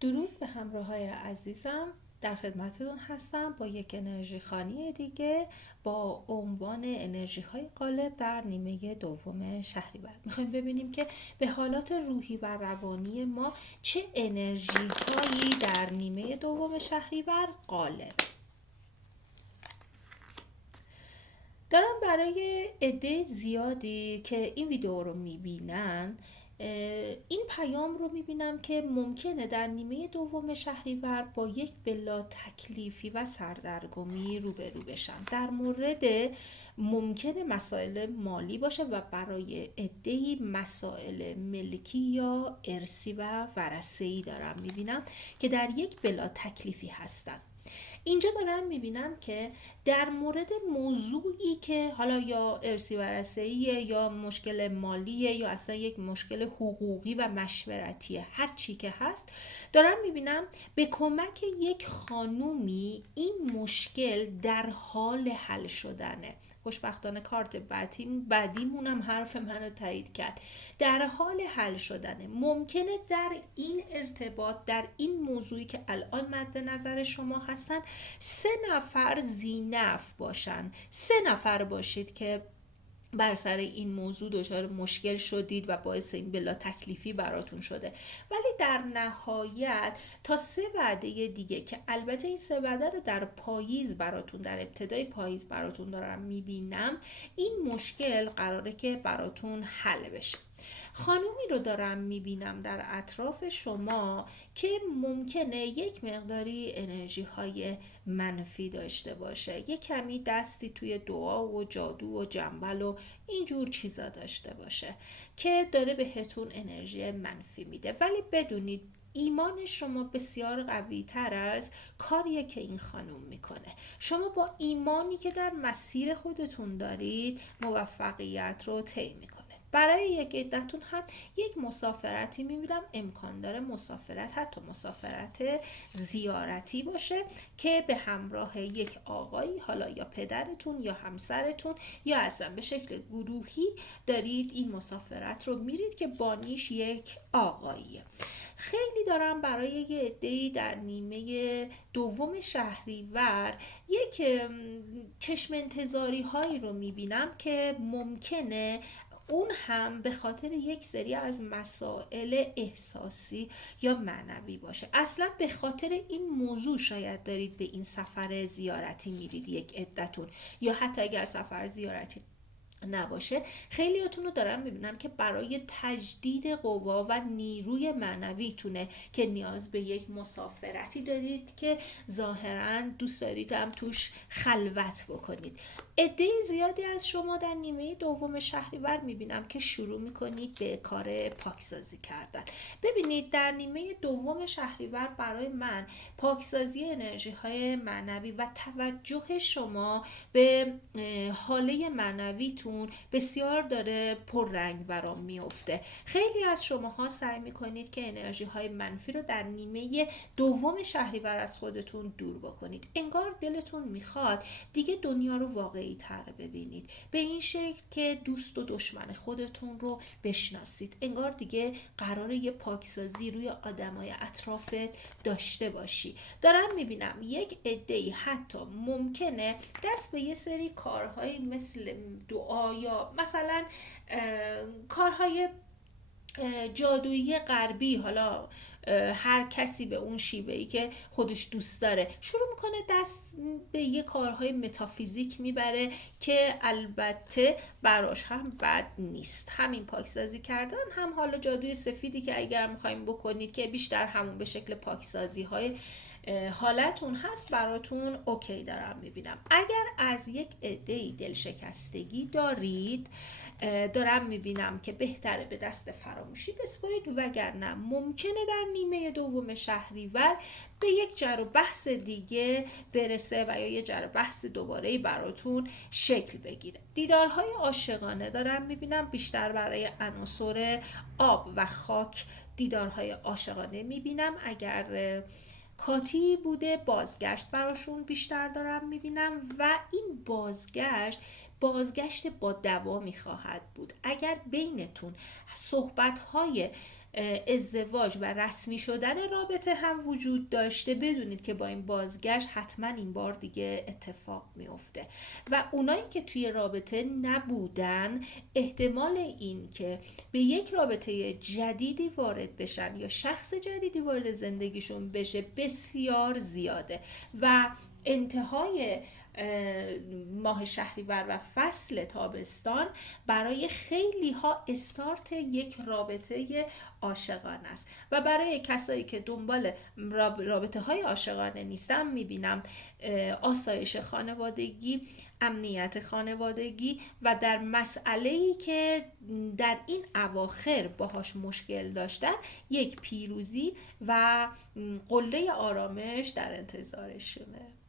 درود به همراه‌های عزیزم، در خدمتتون هستم با یک انرژی خوانی دیگه با عنوان انرژی های غالب در نیمه دوم شهریور. میخوایم ببینیم که به حالات روحی و روانی ما چه انرژی هایی در نیمه دوم شهریور غالب. دارم برای عده زیادی که این ویدیو رو میبینن این پیام رو میبینم که ممکنه در نیمه دوم شهریور با یک بلا تکلیفی و سردرگمی روبرو بشن. در مورد ممکنه مسائل مالی باشه و برای عده‌ای مسائل ملکی یا ارثی و ورثه‌ای دارم میبینم که در یک بلا تکلیفی هستن. اینجا دارم میبینم که در مورد موضوعی که حالا یا ارثی ورثه‌ایه یا مشکل مالیه یا اصلا یک مشکل حقوقی و مشورتیه، هر چی که هست دارم میبینم به کمک یک خانومی این مشکل در حال حل شدنه. خوشبختانه کارت بعدیمونم حرف منو تایید کرد. در حال حل شدنه. ممکنه در این ارتباط، در این موضوعی که الان مد نظر شما هستن 3 نفر ذینفع باشن. 3 نفر باشید که بر سر این موضوع دچار مشکل شدید و باعث این بلا تکلیفی براتون شده، ولی در نهایت تا 3 وعده دیگه که البته این 3 وعده رو در پاییز براتون، در ابتدای پاییز براتون دارم میبینم، این مشکل قراره که براتون حل بشه. خانومی رو دارم میبینم در اطراف شما که ممکنه یک مقداری انرژی های منفی داشته باشه، یک کمی دستی توی دعا و جادو و جنبل و اینجور چیزا داشته باشه که داره بهتون انرژی منفی میده. ولی بدونید ایمان شما بسیار قوی تر از کاریه که این خانم میکنه. شما با ایمانی که در مسیر خودتون دارید موفقیت رو طی میکنه. برای یک عدتون هم یک مسافرتی میبینم، امکان داره مسافرت حتی مسافرت زیارتی باشه که به همراه یک آقایی، حالا یا پدرتون یا همسرتون یا اصلا به شکل گروهی دارید این مسافرت رو میرید که بانیش یک آقاییه. خیلی دارم برای یه عده‌ای در نیمه دوم شهریور یک چشم انتظاری هایی رو میبینم که ممکنه اون هم به خاطر یک سری از مسائل احساسی یا معنوی باشه. اصلا به خاطر این موضوع شاید دارید به این سفر زیارتی میرید یک عدتون، یا حتی اگر سفر زیارتی نباشه خیلیاتون رو دارم میبینم که برای تجدید قوا و نیروی معنویتونه که نیاز به یک مسافرتی دارید که ظاهرا دوست دارید هم توش خلوت بکنید. عده زیادی از شما در نیمه دوم شهریور میبینم که شروع میکنید به کار پاکسازی کردن. ببینید در نیمه دوم شهریور برای من پاکسازی انرژی های معنوی و توجه شما به حاله معنویتون بسیار داره پررنگ برام میفته. خیلی از شماها سعی میکنید که انرژی های منفی رو در نیمه دوم شهریور از خودتون دور بکنید. انگار دلتون میخواد دیگه دنیا رو واقعی تر ببینید، به این شکل که دوست و دشمن خودتون رو بشناسید. انگار دیگه قراره یه پاکسازی روی آدمای اطرافت داشته باشی. دارم میبینم یک عده‌ای حتی ممکنه دست به یه سری کارهایی مثل دعا یا مثلا کارهای جادویی غربی، حالا هر کسی به اون شیوهی که خودش دوست داره شروع میکنه دست به یه کارهای متافیزیک میبره که البته براش هم بد نیست. همین پاکسازی کردن هم حالا جادوی سفیدی که اگر میخوایم بکنید که بیشتر همون به شکل پاکسازی های حالتون هست براتون اوکی دارم میبینم. اگر از یک عده‌ای دلشکستگی دارید دارم میبینم که بهتره به دست فراموشی بسپارید، وگرنه ممکنه در نیمه دوم شهریور به یک جر و بحث دیگه برسه و یا یه جر و بحث دوباره براتون شکل بگیره. دیدارهای عاشقانه دارم میبینم، بیشتر برای عناصر آب و خاک دیدارهای عاشقانه میبینم. اگر کاتی بوده بازگشت براشون بیشتر دارم میبینم و این بازگشت با دوامی خواهد بود. اگر بینتون صحبت‌های ازدواج و رسمی شدن رابطه هم وجود داشته، بدونید که با این بازگشت حتما این بار دیگه اتفاق میفته و اونایی که توی رابطه نبودن احتمال این که به یک رابطه جدیدی وارد بشن یا شخص جدیدی وارد زندگیشون بشه بسیار زیاده و انتهای ماه شهریور و فصل تابستان برای خیلی ها استارت یک رابطه عاشقانه است و برای کسایی که دنبال رابطه های عاشقانه نیستن میبینم آسایش خانوادگی، امنیت خانوادگی و در مسئله‌ای که در این اواخر باهاش مشکل داشتن یک پیروزی و قله آرامش در انتظارشونه.